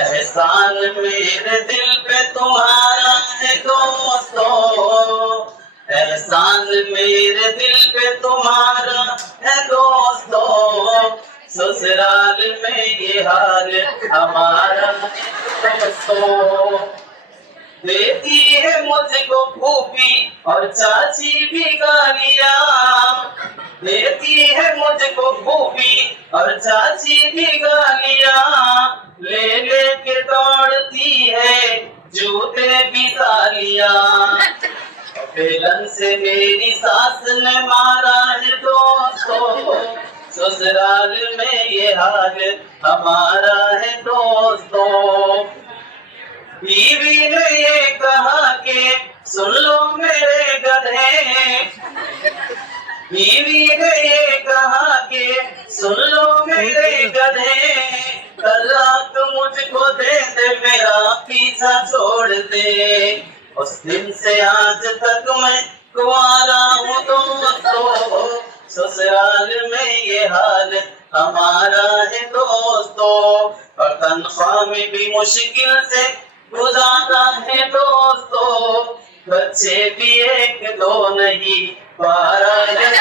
एहसान मेरे दिल पे तुम्हारा है दोस्तों, एहसान मेरे दिल पे तुम्हारा है दोस्तों, ससुराल में ये हाल हमारा है दोस्तों। देती है मुझको फूफी और चाची भी गालियां, देती है मुझको फूफी और चाची भी गालियां, ले लेके दौड़ती है जूते भी सालियां। बेलन से मेरी सास ने मारा है दोस्तों, ससुराल में ये हाल हमारा है दोस्तों। बीवी ने ये कहा कि सुन लो मेरे गधे, बीवी ने ये कहा कि सुन लो मेरे गधे, तलाक मुझको दे दे मेरा पीछा छोड़ दे। उस दिन से आज तक मैं कुंवारा हूँ दोस्तों, ससुराल में ये हाल हमारा है दोस्तों। और तनख्वाह में भी मुश्किल से गुजारा है दोस्तों, बच्चे भी एक दो नहीं 12 है